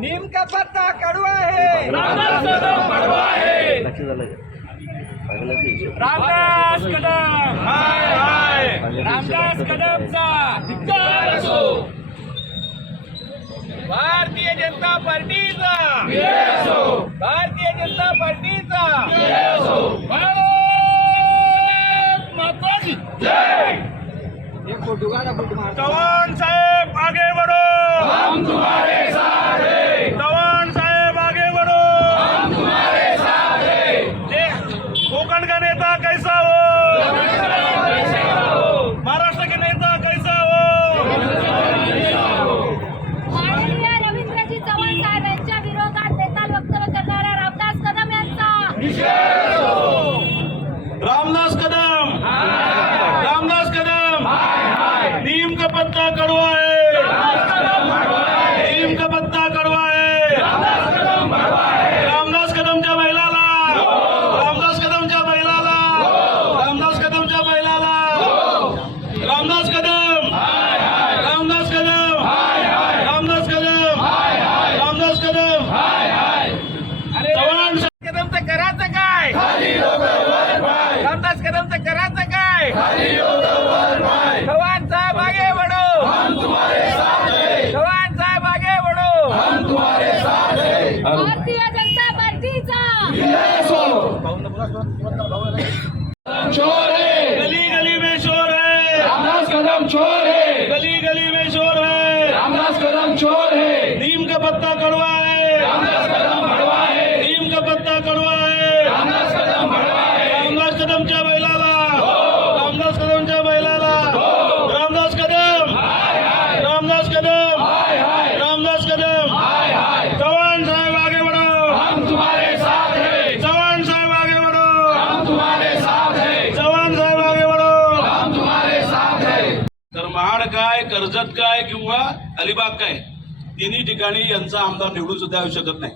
नीम का पत्ता कड़वा है रामदास कदम. रामदास कदमचा धिक्कार असो. भारतीय जनता पार्टीचा. भारतीय जनता पार्टीचा. भारत माता चव्हाण साहेब आगे बढ़ो। हम तुम्हारे साथ हैं। 我找到了嘞 काय कर्जत काय किंवा अलिबाग काय तिन्ही ठिकाणी यांचा आमदार निवडून सुद्धा येऊ शकत नाही.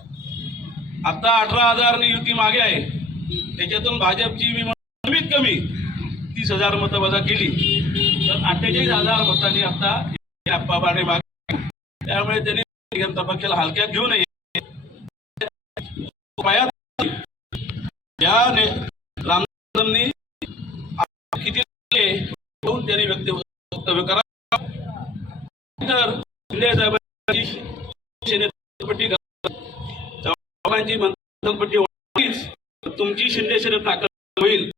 आता अठरा हजार युती मागे आहे. त्याच्यातून भाजपची मी कमीत कमी तीस हजार मतं वजा केली. तर अठ्ठेचाळीस हजार मतांनी आता हे आप्पा बाणे मागे त्यामुळे त्यांनी जनता पक्षाला हलक्यात घेऊ नये. या रामदासांनी किती त्यांनी व्यक्त वक्तव्य करा तर शिंदे साहेबांची सेनेपट्टी चव्हाणांची मंत्रिपट्टी वाढलीच तर तुमची शिंदे सेनेत ताकद होईल.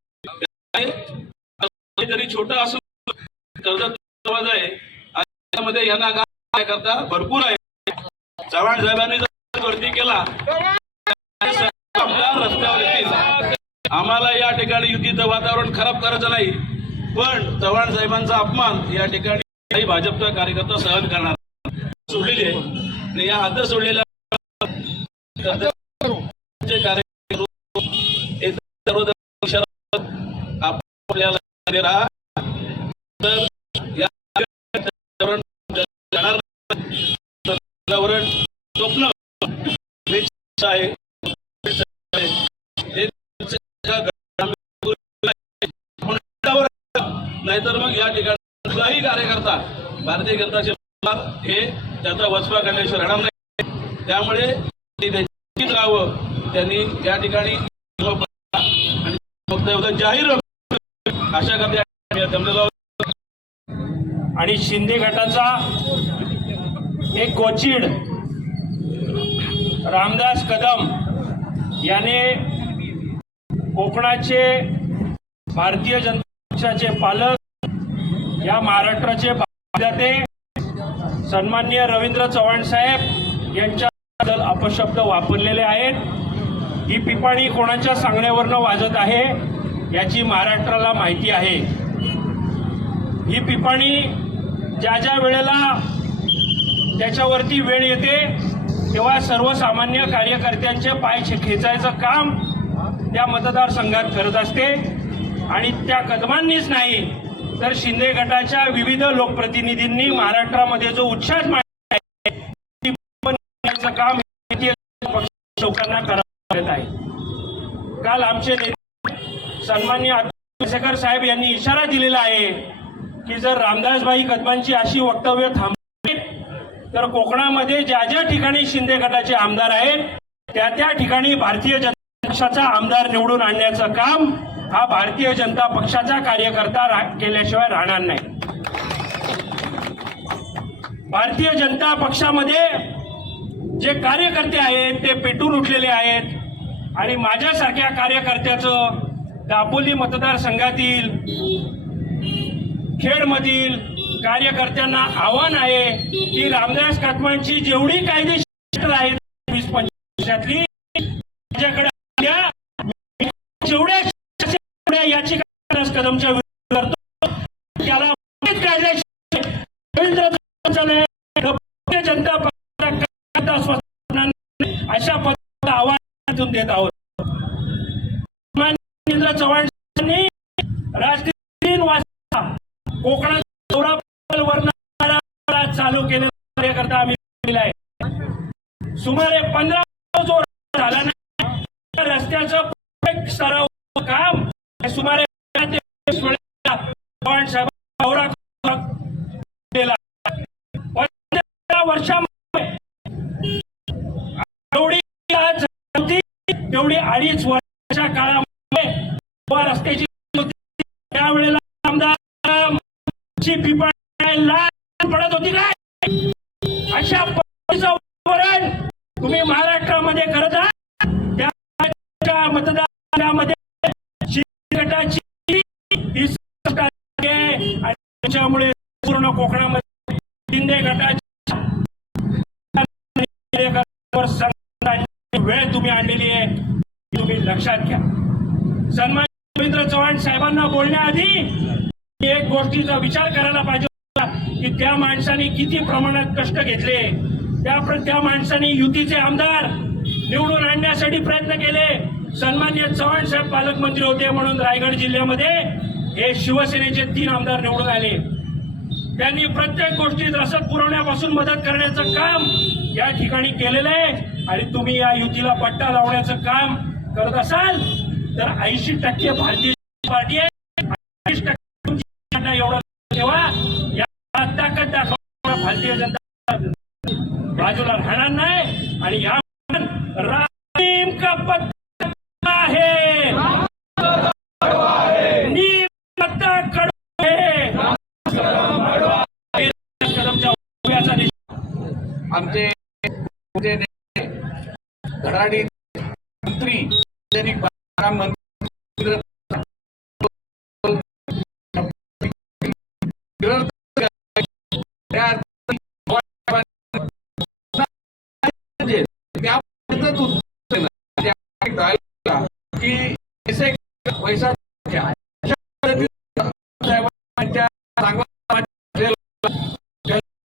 तरी छोटं असून कर्जत आवाज आहे. त्यामध्ये यांना काय करता भरपूर आहे चव्हाण साहेबांनी जर वरती केला रस्त्यावर येतील. आम्हाला या ठिकाणी युतीचं वातावरण खराब करायचं नाही. पण चव्हाण साहेबांचा अपमान या ठिकाणी काही भाजपचा कार्यकर्ता सहन करणार सोडलेली आहे आणि या हात सोडलेल्या आपल्याला तर या वातावरण स्वप्न आहे. नाहीतर मग या ठिकाणी कार्यकर्ता भारतीय जनताचे हे त्याचा वचपा करण्याशिवाय राहणार नाही. त्यामुळे त्यांनी राहावं त्यांनी या ठिकाणी जाहीर अशा करता आणि शिंदे गटाचा एक कोचिड रामदास कदम याने कोकणाचे भारतीय जनता पक्षाचे पालक या महाराष्ट्राचे बापदाते सन्माननीय रवींद्र चव्हाण साहेब यांच्याबद्दल अपशब्द वापरलेले आहेत. ही पिपाणी कोणाच्या सांगण्यावरनं वाजत आहे याची महाराष्ट्राला माहिती आहे. ही पिपाणी ज्या ज्या वेळेला त्याच्यावरती वेळ येते तेव्हा सर्वसामान्य कार्यकर्त्यांचे पाय खेचायचं काम त्या मतदारसंघात करत असते. आणि त्या कदमांनीच नाही तर शिंदे गटाच्या विविध लोकप्रतिनिधींनी महाराष्ट्रामध्ये जो उच्छाद मांडला काम लोकांना करावं लागत आहे. काल आमचे नेते सन्मान्य अतुल साहेब यांनी इशारा दिलेला आहे की जर रामदासभाई कदमांची अशी वक्तव्य थांबली तर कोकणामध्ये ज्या ज्या ठिकाणी शिंदे गटाचे आमदार आहेत त्या त्या ठिकाणी भारतीय जनता पक्षाचा आमदार निवडून आणण्याचं काम हा भारतीय जनता पक्षाचा कार्यकर्ता केल्याशिवाय राहणार नाही. भारतीय जनता पक्षामध्ये जे कार्यकर्ते आहेत ते पेटून उठलेले आहेत आणि माझ्यासारख्या कार्यकर्त्याचं दापोली मतदारसंघातील खेडमधील कार्यकर्त्यांना आव्हान आहे की रामदास कदमांची जेवढी कायदेशीर आहेत वीस पंचवीस कदमच्या करतो. त्याला जनता पक्षाचा अशा पद्धतीचं आव्हान देत आहोत. रवींद्र चव्हाण यांनी रात्री तीन वाजता कोकणात दौरा वर्ण चालू केलेला कार्यकर्ता आम्ही केलेला आहे. सुमारे पंधरा जो झाला नाही. रस्त्याचं प्रत्येक सराव काम हे सुमारे एवढी अडीच वर्षाच्या काळामध्ये रस्त्याची त्यावेळेला आमदार लाल पडत होती काय अशा पद्धतीचं तुम्ही महाराष्ट्रामध्ये करत आहात त्या मतदारामध्ये गटाची त्याच्यामुळे पूर्ण कोकणामध्ये शिंदे गटाच्या वेळ तुम्ही आणलेली आहे तुम्ही लक्षात घ्या. सन्मान रवींद्र चव्हाण साहेबांना बोलण्याआधी एक गोष्टीचा विचार करायला पाहिजे होता की त्या माणसाने किती प्रमाणात कष्ट घेतले. त्या त्या माणसाने युतीचे आमदार निवडून आणण्यासाठी प्रयत्न केले. सन्मान्य चव्हाण साहेब पालकमंत्री होते म्हणून रायगड जिल्ह्यामध्ये हे शिवसेनेचे तीन आमदार निवडून आले. त्यांनी प्रत्येक गोष्टीत रसद पुरवण्यापासून मदत करण्याचं काम या ठिकाणी केलेलं आहे. आणि तुम्ही या युतीला पट्टा लावण्याचं काम करत असाल तर ऐंशी टक्के भारतीय जनता पार्टी आहे. टक्के एवढं तेव्हा या ताकद दाखवणार भारतीय जनता बाजूला राहणार नाही. आणि या राम का पत्ता आहे नीम पत्ता कडू आहे कदमच्या उभ्याचा निषेध आमचे धडाडी मंत्री मंत्री त्या की पैसा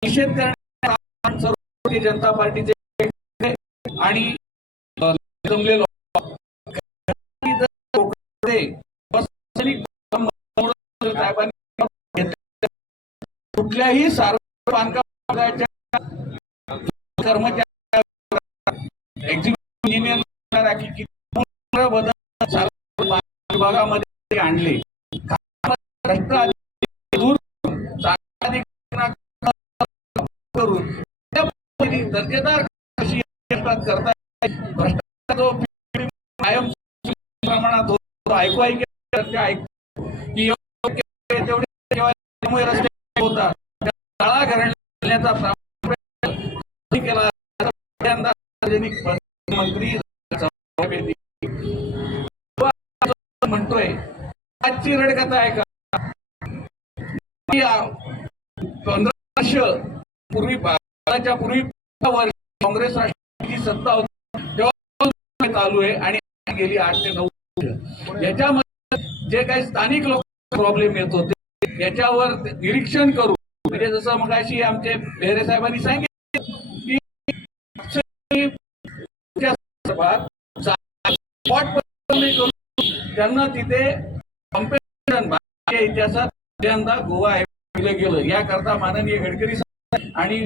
निषेध भारतीय जनता पार्टीचे आणि जमलेलो कुठल्याही सार्वजनिक बांधकाम कर्मचारी एक्झिक्युटिव्ह इंजिनियर की बदल विभागामध्ये आणले दूर चांगला अधिकाऱ्यांना करून त्या आणि दर्जेदार कशी करता भ्रष्टाचार जो कायम प्रमाणात होतो ऐकू. ऐक रस्ते होता शाळा घडण्याचा केला. मंत्री म्हणतोय आजची रडकथा आहे का पंधरा वर्ष पूर्वी बाराच्या पूर्वी काँग्रेस राष्ट्रवादीची सत्ता होती तेव्हा चालू आहे आणि गेली आठ ते नऊ याच्यामध्ये जे काही स्थानिक लोक प्रॉब्लेम येत होते याच्यावर निरीक्षण करू म्हणजे जसं मग अशी आमचे बेहरे साहेबांनी सांगितलं की करून त्यांना तिथे कॉम्पिटिशन भारतीय इतिहासात पहिल्यांदा गोवा ऐकलं गेलं. याकरता माननीय गडकरी साहेब आणि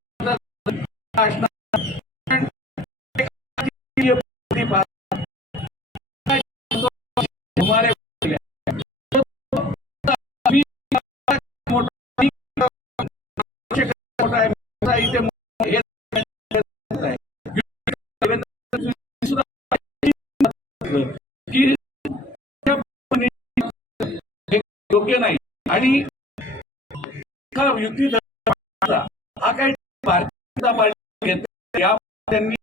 योग्य नाही. आणि युती हा काही भारतीय जनता पार्टी घेतला. या त्यांनी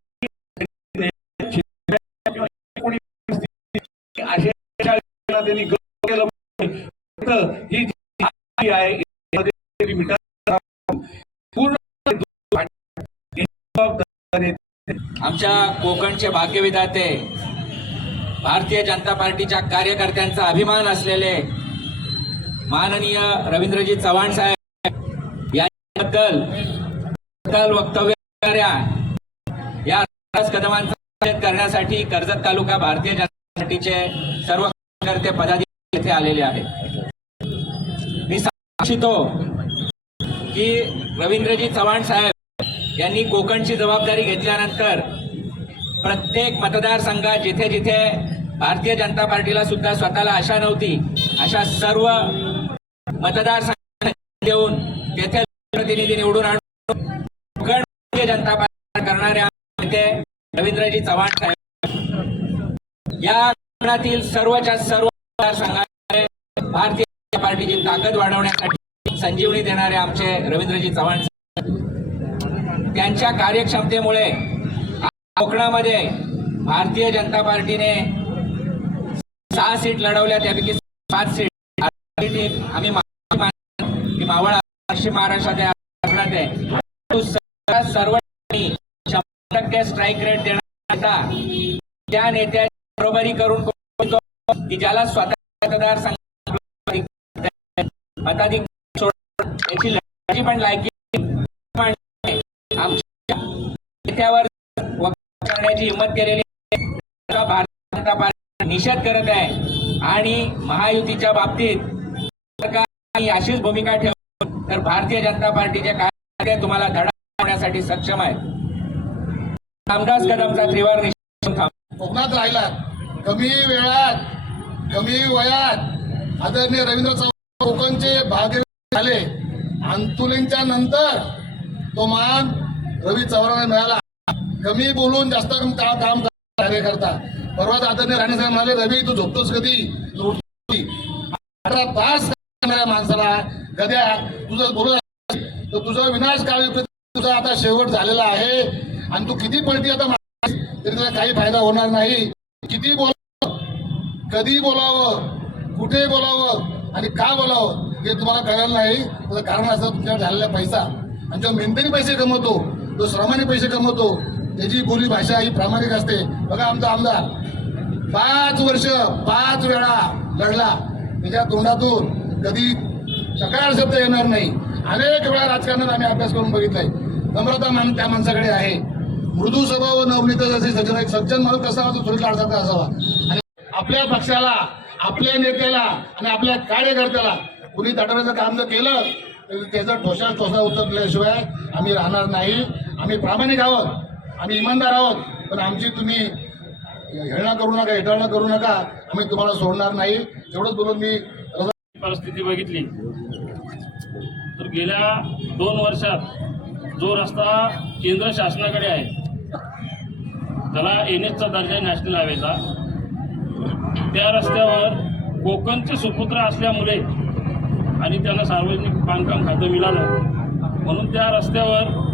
अशा त्यांनी गौरव ही जी आहे आमच्या कोकणचे भाग्यविधाते भारतीय जनता पार्टीच्या कार्यकर्त्यांचा अभिमान असलेले माननीय रवींद्रजी चव्हाण साहेब यांच्याबद्दल वक्तव्य करणाऱ्या या कदमांचा करण्यासाठी कर्जत तालुका भारतीय जनता पार्टीचे सर्व कार्यकर्ते पदाधिकारी येथे आलेले आहेत. मी सांगितो की रवींद्रजी चव्हाण साहेब यांनी कोकणची जबाबदारी घेतल्यानंतर प्रत्येक मतदारसंघात जिथे जिथे भारतीय जनता पार्टीला सुद्धा स्वतःला आशा नव्हती अशा सर्व मतदारसंघ देऊन तेथे प्रतिनिधी निवडून आणून जनता पार्टी करणाऱ्या नेते रवींद्रजी चव्हाण साहेब. या कोकणातील सर्वच्या सर्व मतदारसंघामध्ये भारतीय जनता पार्टीची ताकद वाढवण्यासाठी संजीवनी देणारे आमचे रवींद्रजी चव्हाण त्यांच्या कार्यक्षमतेमुळे कोकणामध्ये भारतीय जनता पार्टीने सहा सीट लढवल्या त्यापैकी पाच सीट आम्ही मावळ पश्चिम महाराष्ट्रात आहे. सर्व शंभर टक्के स्ट्राईक रेट देणारा त्या नेत्याची बरोबरी करून की ज्याला स्वतः मतदार याची लढाई पण लायकी आमच्या नेत्यावर करण्याची हिंमत केलेली भारतीय जनता पार्टी निषेध करत आहे. आणि महायुतीच्या बाबतीत आणि अशीच भूमिका ठेवून तर भारतीय जनता पार्टीचे कार्यकर्ते तुम्हाला धडा होण्यासाठी सक्षम आहेत. रामदास कदमचा त्रिवार निषेध थांब. कोकणात राहिलात. कमी वेळात कमी वयात आदरणीय रवींद्र चव्हाण कोकणचे भाग झाले. आंतुलींच्या नंतर तो मान रवी चव्हाणांना मिळाला. कमी बोलून जास्त काम करता कार्यकर्ता परवाच आदरणीय राणेसाहेब म्हणाले रवी तू झोपतोस कधी? अठरा तास माणसाला गद्या तुझं बोलत तर तुझा विनाश काळ तुझा आता शेवट झालेला आहे. आणि तू किती पळती आता तरी तुला काही फायदा होणार नाही. किती बोलावं? कधी बोलावं? कुठे बोलावं? आणि का बोलावं? हे तुम्हाला कळलं नाही. त्याचं कारण असं तुमच्याकडे झालेला पैसा. आणि जो मेहनतीने पैसे कमवतो जो श्रमाने पैसे कमवतो त्याची बोली भाषा ही प्रामाणिक असते. बघा आमचा आमदार. पाच वर्ष पाच वेळा लढला. त्याच्या तोंडातून कधी तक्रार शब्द येणार नाही. अनेक वेळा राजकारणात आम्ही अभ्यास करून बघितलाय. नम्रता मान त्या माणसाकडे आहे. मृदू स्वभाव व नवनीत जसे सज्जन एक सज्जन माणूस कसा तो सुरेश लाडसारखा असावा. आणि आपल्या पक्षाला आपल्या नेत्याला आणि आपल्या कार्यकर्त्याला कुणी तटवण्याचं काम जर केलं तर त्याचा ठोसा ठोसा उतरल्याशिवाय आम्ही राहणार नाही. आम्ही प्रामाणिक आहोत. आम्ही इमानदार आहोत. पण आमची तुम्ही हेळणा करू नका हेटाळणा करू नका. आम्ही तुम्हाला सोडणार नाही. एवढंच बोलून मी परिस्थिती बघितली. तर गेल्या दोन वर्षात जो रस्ता केंद्र शासनाकडे आहे त्याला एन एचचा दर्जा नॅशनल हायवेचा. त्या रस्त्यावर कोकणचे सुपुत्र असल्यामुळे आणि त्यांना सार्वजनिक बांधकाम खातं मिळालं म्हणून त्या रस्त्यावर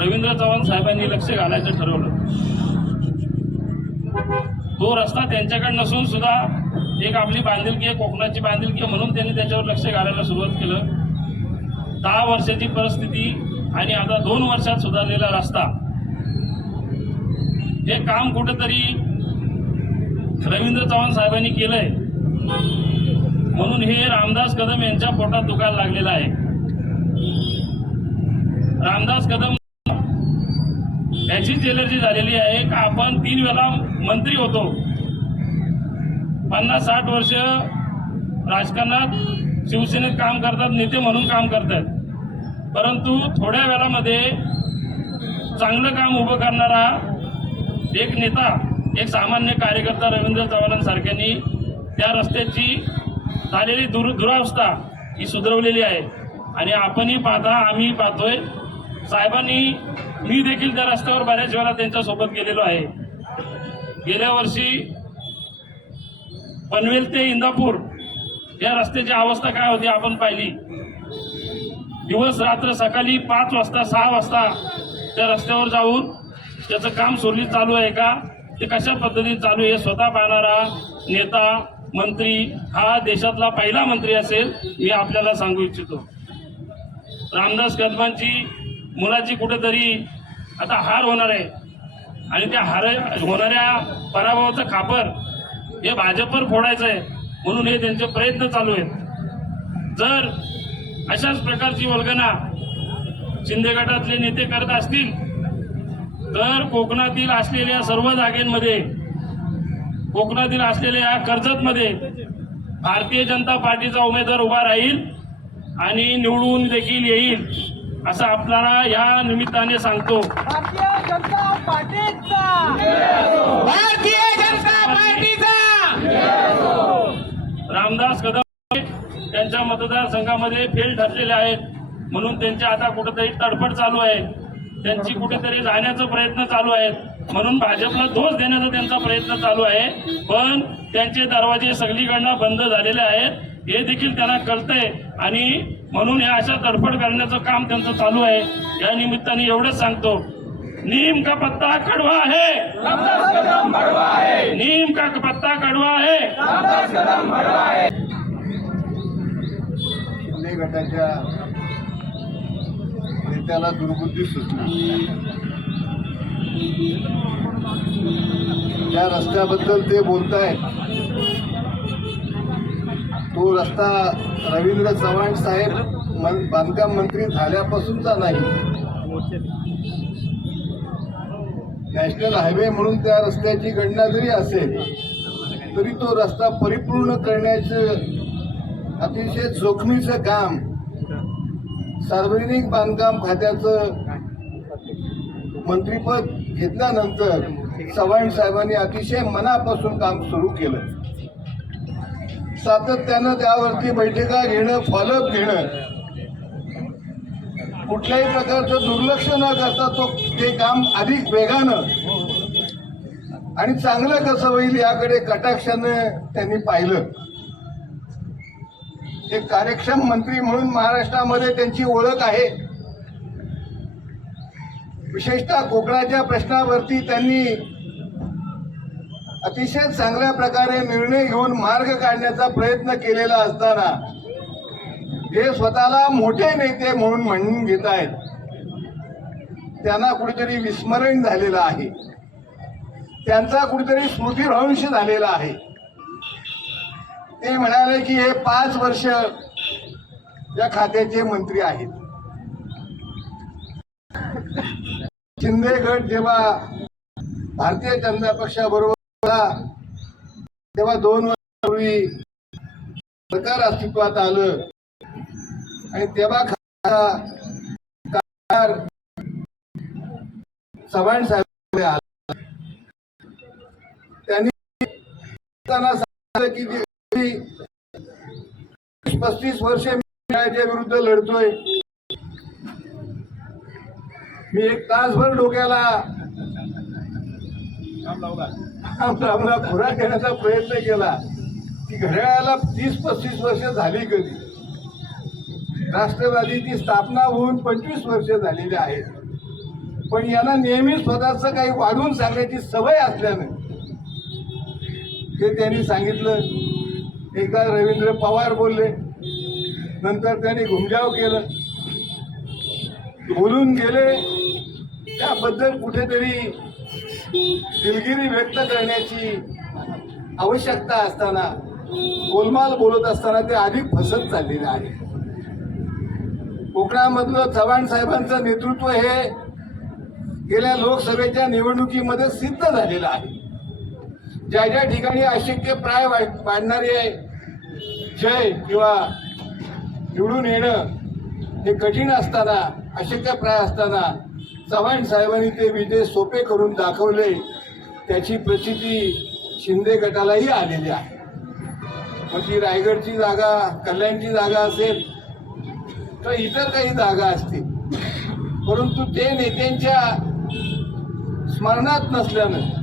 रवींद्र चव्हाण साहेबांनी लक्ष घालायचं ठरवलं. तो रस्ता त्यांच्याकडे नसून सुद्धा एक आपली बांधिलकी आहे कोकणाची बांधिलकी आहे म्हणून त्यांनी त्याच्यावर लक्ष घालायला सुरुवात केलं. दहा वर्षाची परिस्थिती आणि आता दोन वर्षात सुधारलेला रस्ता. हे काम कुठेतरी रवींद्र चव्हाण साहेबांनी केलंय. म्हणून हे रामदास कदम यांच्या पोटात दुखायला लागलेलं आहे. रामदास कदम याचीच एलर्जी झालेली आहे का आपण तीन वेळा मंत्री होतो. पन्नास साठ वर्ष राजकारणात शिवसेनेत काम करतात नेते म्हणून काम करतात. परंतु थोड्या वेळामध्ये चांगलं काम उभं करणारा एक नेता एक सामान्य कार्यकर्ता रवींद्र चव्हाणांसारख्यांनी त्या रस्त्याची झालेली दुर दुरावस्था ही सुधरवलेली आहे. आणि आपणही पाहता आम्ही पाहतोय. साहेबांनी मी देखील त्या रस्त्यावर बऱ्याच वेळा त्यांच्यासोबत गेलेलो आहे. गेल्या वर्षी पनवेल ते इंदापूर. या रस्त्याची अवस्था काय होती आपण पाहिली. दिवस रात्र सकाळी पाच वाजता सहा वाजता त्या रस्त्यावर जाऊन त्याचं काम सुरळीत चालू आहे का? ते कशा पद्धतीने चालू आहे स्वतः पाहणारा नेता मंत्री हा देशातला पहिला मंत्री असेल मी आपल्याला सांगू इच्छितो. रामदास कदमांची मुलाची कुठेतरी आता हार होणार आहे. आणि त्या हार होणाऱ्या पराभवाचं खापर हे भाजपवर फोडायचं आहे म्हणून हे त्यांचे प्रयत्न चालू आहेत. जर अशाच प्रकारची वल्गना शिंदे गटातले नेते करत असतील तर कोकणातील असलेल्या सर्व जागेंमध्ये कोकणातील असलेल्या या कर्जतमध्ये भारतीय जनता पार्टीचा उमेदवार उभा राहील आणि निवडून देखील येईल असं आपल्याला या निमित्ताने सांगतो भारतीय जनता पार्टीचा रामदास कदम त्यांच्या मतदारसंघामध्ये फेल ठरलेले आहेत. म्हणून त्यांची आता कुठेतरी तडफड चालू आहे. त्यांची कुठेतरी जाण्याचा प्रयत्न चालू आहेत म्हणून भाजपला दोष देण्याचा त्यांचा प्रयत्न चालू आहे. पण त्यांचे दरवाजे सगळीकडनं बंद झालेले आहेत. हे देखील त्यांना कळतंय. आणि म्हणून हे अशा तडफड करण्याचं काम त्यांचं चालू आहे. या निमित्ताने एवढंच सांगतो. नीम का पत्ता कडवा है नीम का पत्ता कडवा है गटाच्या नेत्याला दुर्बुद्धी सुचली या रस्त्याबद्दल ते बोलतायत. तो रस्ता रवींद्र चव्हाण साहेब मन- बांधकाम मंत्री झाल्यापासूनचा नाही. नॅशनल हायवे म्हणून त्या रस्त्याची गणना जरी असेल तरी तो रस्ता परिपूर्ण करण्याचं अतिशय जोखमीचं काम. सार्वजनिक बांधकाम खात्याचं मंत्रीपद घेतल्यानंतर चव्हाण साहेबांनी अतिशय मनापासून काम सुरू केलं. सातत्यानं त्यावरती बैठका घेणं फॉलोअप घेणं कुठल्याही प्रकारचं दुर्लक्ष न करता तो ते काम अधिक वेगानं आणि चांगलं कसं होईल याकडे कटाक्षानं त्यांनी पाहिलं. एक कार्यक्षम मंत्री म्हणून महाराष्ट्रामध्ये त्यांची ओळख आहे. विशेषतः कोकणाच्या प्रश्नावरती त्यांनी अतिशय चांगल्या प्रकारे निर्णय घेऊन मार्ग काढण्याचा प्रयत्न केलेला असताना हे स्वतःला मोठे नेते म्हणून म्हणून घेत आहेत. त्यांना कुठेतरी विस्मरण झालेलं आहे. त्यांचा कुठेतरी स्मृतिभ्रंश झालेला आहे. ते म्हणाले की हे पाच वर्ष या खात्याचे मंत्री आहेत. शिंदे गट जेव्हा भारतीय जनता पक्षाबरोबर तेव्हा दोन वर्षापूर्वी सरकार अस्तित्वात आलं आणि तेव्हा खासदार चव्हाण साहेब आला. त्यांनी सांगितलं की जी पस्तीस वर्ष मी न्यायाच्या विरुद्ध लढतोय. मी एक तासभर डोक्याला आमला खुरा घेण्याचा प्रयत्न केला. की घड्याळाला तीस पस्तीस वर्ष झाली कधी? राष्ट्रवादीची स्थापना होऊन पंचवीस वर्ष झालेली आहेत पण यांना नेहमी स्वतःच काही वाढवून सांगण्याची सवय असल्यानं ते त्यांनी सांगितलं. एकदा रवींद्र पवार बोलले. नंतर त्यांनी घुमजाव केलं. बोलून गेले. त्याबद्दल कुठेतरी दिलगिरी व्यक्त करण्याची आवश्यकता असताना गोलमाल बोलत असताना ते अधिक फसत चाललेलं आहे. कोकणामधलं चव्हाण साहेबांचं नेतृत्व हे गेल्या लोकसभेच्या निवडणुकीमध्ये सिद्ध झालेलं आहे. ज्या ज्या ठिकाणी अशक्य प्राय वाढणारे जय किंवा निवडून येणं हे कठीण असताना अशक्यप्राय असताना चव्हाण साहेबांनी ते विजय सोपे करून दाखवले त्याची प्रचिती शिंदे गटालाही आलेली आहे. मग ती रायगडची जागा कल्याणची जागा असेल तर इतर काही जागा असतील. परंतु ते नेत्यांच्या स्मरणात नसल्यानं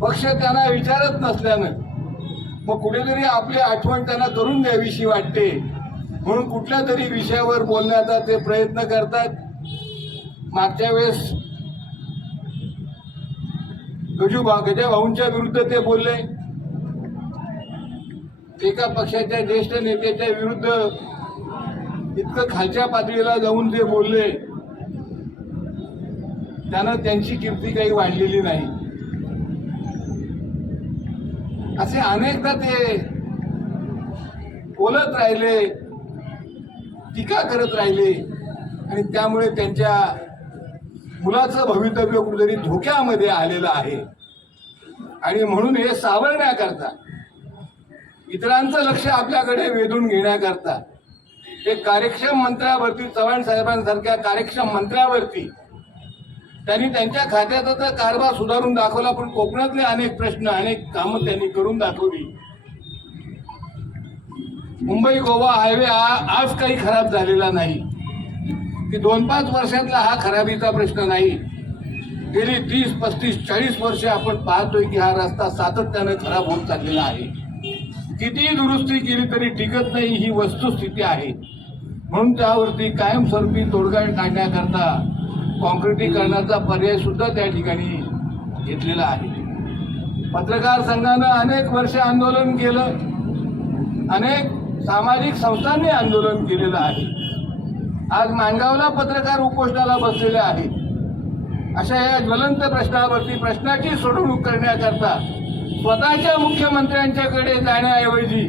पक्ष त्यांना विचारत नसल्यानं. मग कुठेतरी आपली आठवण त्यांना करून द्यावीशी वाटते. म्हणून कुठल्या तरी विषयावर बोलण्याचा ते प्रयत्न करतात. मागच्या वेळेस गजू भा गजाभाऊंच्या विरुद्ध ते बोलले. एका पक्षाच्या ज्येष्ठ नेत्याच्या विरुद्ध इतकं खालच्या पातळीला जाऊन ते बोलले. त्यानं त्यांची कीर्ती काही वाढलेली नाही. असे अनेकदा ते बोलत राहिले टीका करत राहिले आणि त्यामुळे त्यांच्या मुलाचं भवितव्य कुठेतरी धोक्यामध्ये आलेलं आहे. आणि म्हणून हे सावरण्याकरता इतरांचं लक्ष आपल्याकडे वेधून घेण्याकरता एक कार्यक्षम मंत्र्यावरती चव्हाण साहेबांसारख्या कार्यक्षम मंत्र्यावरती त्यांनी त्यांच्या खात्याचा तर कारभार सुधारून दाखवला पण कोकणातले अनेक प्रश्न अनेक कामं त्यांनी करून दाखवली. मुंबई गोवा हायवे हा आज काही खराब झालेला नाही. की दोन पाच वर्षातला हा खराबीचा प्रश्न नाही. गेली तीस पस्तीस चाळीस वर्ष आपण पाहतोय की हा रस्ता सातत्यानं खराब होत चाललेला आहे. कितीही दुरुस्ती केली तरी टिकत नाही ही वस्तुस्थिती आहे. म्हणून त्यावरती कायमस्वरूपी तोडगा काढण्याकरता कॉन्क्रिटीकरणाचा पर्याय सुद्धा त्या ठिकाणी घेतलेला आहे. पत्रकार संघानं अनेक वर्ष आंदोलन केलं. अनेक सामाजिक संस्थांनी आंदोलन केलेलं आहे. आज माणगावला पत्रकार उपोषणाला बसलेले आहेत. अशा या ज्वलंत प्रश्नावरती प्रश्नाची सोडवणूक करण्याकरता स्वतःच्या मुख्यमंत्र्यांच्याकडे जाण्याऐवजी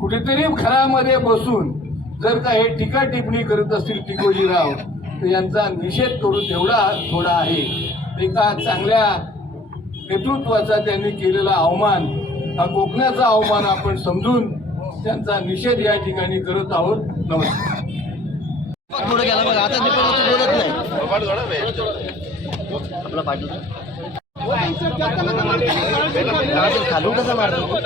कुठेतरी घरामध्ये बसून जर का हे टीका टिप्पणी करत असतील टिकोजीराव यांचा निषेध करून तेवढा थोडा आहे. एका चांगल्या नेतृत्वाचा त्यांनी केलेला अवमान हा कोकणाचा अवमान आपण समजून त्यांचा निषेध या ठिकाणी करत आहोत. नमस्कार. खालून कसं मारतो